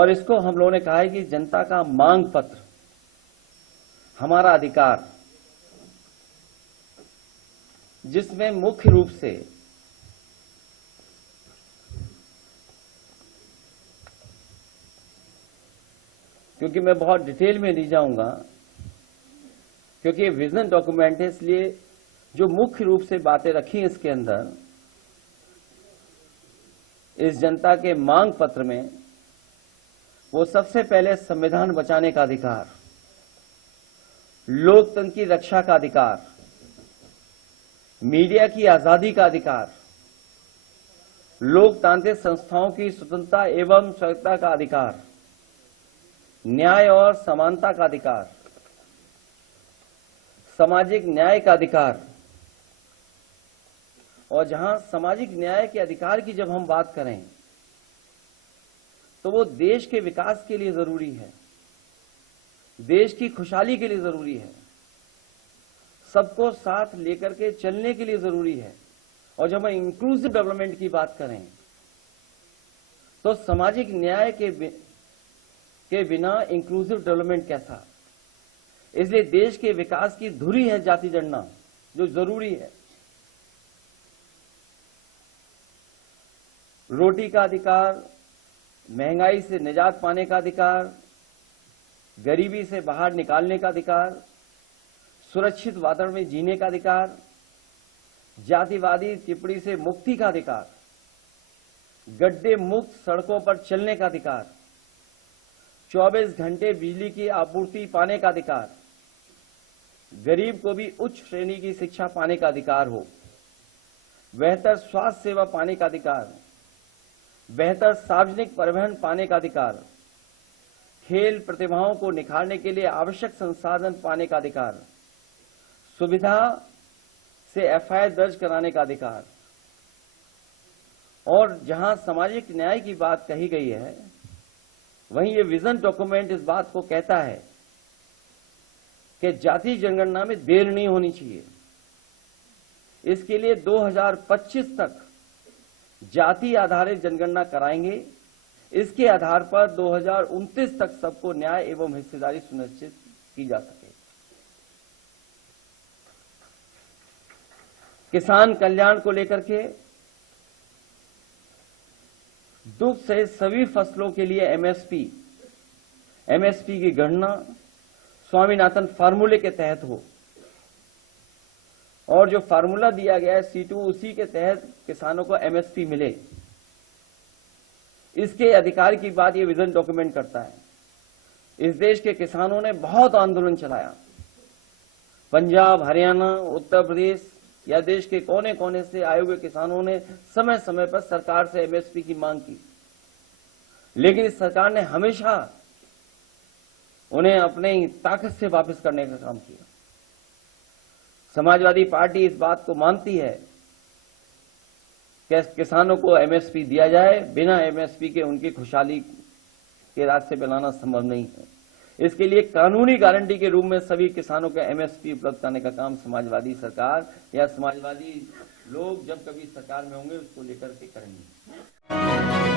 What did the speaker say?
और इसको हम लोगों ने कहा है कि जनता का मांग पत्र, हमारा अधिकार, जिसमें मुख्य रूप से क्योंकि मैं बहुत डिटेल में नहीं जाऊंगा, क्योंकि ये विजन डॉक्यूमेंट है, इसलिए जो मुख्य रूप से बातें रखी इसके अंदर, इस जनता के मांग पत्र में, वो सबसे पहले संविधान बचाने का अधिकार, लोकतंत्र की रक्षा का अधिकार, मीडिया की आजादी का अधिकार, लोकतांत्रिक संस्थाओं की स्वतंत्रता एवं स्वायत्तता का अधिकार, न्याय और समानता का अधिकार, सामाजिक न्याय का अधिकार। और जहां सामाजिक न्याय के अधिकार की जब हम बात करें तो वो देश के विकास के लिए जरूरी है, देश की खुशहाली के लिए जरूरी है, सबको साथ लेकर के चलने के लिए जरूरी है। और जब हम इंक्लूसिव डेवलपमेंट की बात करें तो सामाजिक न्याय के बिना इंक्लूसिव डेवलपमेंट कैसा। इसलिए देश के विकास की धुरी है जाति जनगणना, जो जरूरी है। रोटी का अधिकार, महंगाई से निजात पाने का अधिकार, गरीबी से बाहर निकालने का अधिकार, सुरक्षित वातावरण में जीने का अधिकार, जातिवादी टिप्पणी से मुक्ति का अधिकार, गड्ढे मुक्त सड़कों पर चलने का अधिकार, 24 घंटे बिजली की आपूर्ति पाने का अधिकार, गरीब को भी उच्च श्रेणी की शिक्षा पाने का अधिकार हो, बेहतर स्वास्थ्य सेवा पाने का अधिकार, बेहतर सार्वजनिक परिवहन पाने का अधिकार, खेल प्रतिभाओं को निखारने के लिए आवश्यक संसाधन पाने का अधिकार, सुविधा से एफआईआर दर्ज कराने का अधिकार। और जहां सामाजिक न्याय की बात कही गई है, वहीं ये विजन डॉक्यूमेंट इस बात को कहता है कि जाति जनगणना में देर नहीं होनी चाहिए। इसके लिए 2025 तक जाति आधारित जनगणना कराएंगे। इसके आधार पर 2029 तक सबको न्याय एवं हिस्सेदारी सुनिश्चित की जा सके। किसान कल्याण को लेकर के दुग्ध सहित सभी फसलों के लिए एमएसपी की गणना स्वामीनाथन फार्मूले के तहत हो, और जो फार्मूला दिया गया है C2, उसी के तहत किसानों को एमएसपी मिले। इसके अधिकार की बात ये विजन डॉक्यूमेंट करता है। इस देश के किसानों ने बहुत आंदोलन चलाया। पंजाब, हरियाणा, उत्तर प्रदेश या देश के कोने कोने से आए हुए किसानों ने समय समय पर सरकार से एमएसपी की मांग की, लेकिन इस सरकार ने हमेशा उन्हें अपनी ताकत से वापस करने का काम किया। समाजवादी पार्टी इस बात को मानती है कि किसानों को एमएसपी दिया जाए। बिना एमएसपी के उनकी खुशहाली के रास्ते बनाना संभव नहीं है। इसके लिए कानूनी गारंटी के रूप में सभी किसानों को एमएसपी उपलब्ध कराने का काम समाजवादी सरकार या समाजवादी लोग जब कभी सरकार में होंगे उसको लेकर के करेंगे।